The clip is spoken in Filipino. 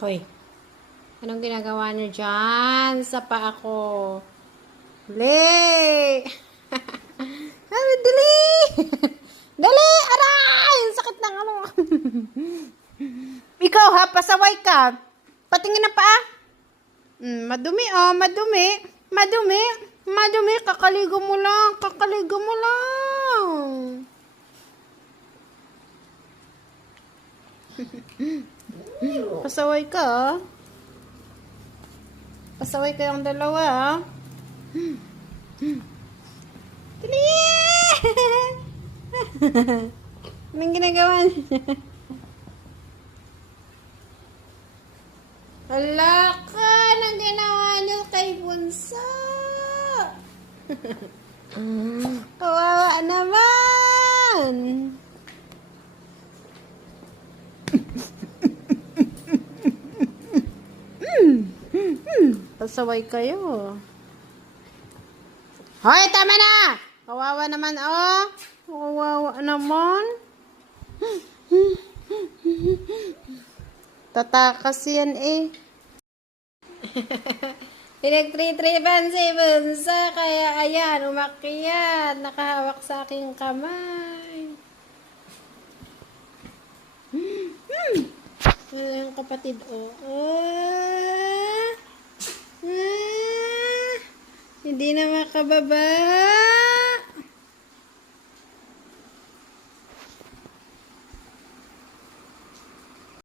Hoy, anong ginagawa niyo dyan sa paa ko? Dali! Ano, dali! Dali! Aray! Sakit ng ano. Ikaw ha, pasaway ka. Patingin na paa. Madumi oh, madumi. Madumi. Madumi, kakaligo mo lang. Kakaligo mo lang. Pasaway ka ah. Pasaway kayong dalawa ah. Dali! Anong ginagawa niya? Hala ka! Anong ginawa niyo kay Bunso? Kawawa naman! Pasaway kayo. Hoy, tama na! Kawawa naman, oh. Kawawa naman. Tatakas yan eh. Pinagtritripan si Bunso, kaya ayan, umakyat. Nakahawak sa aking kamay. Wala yung kapatid, oh. Hindi na makababa.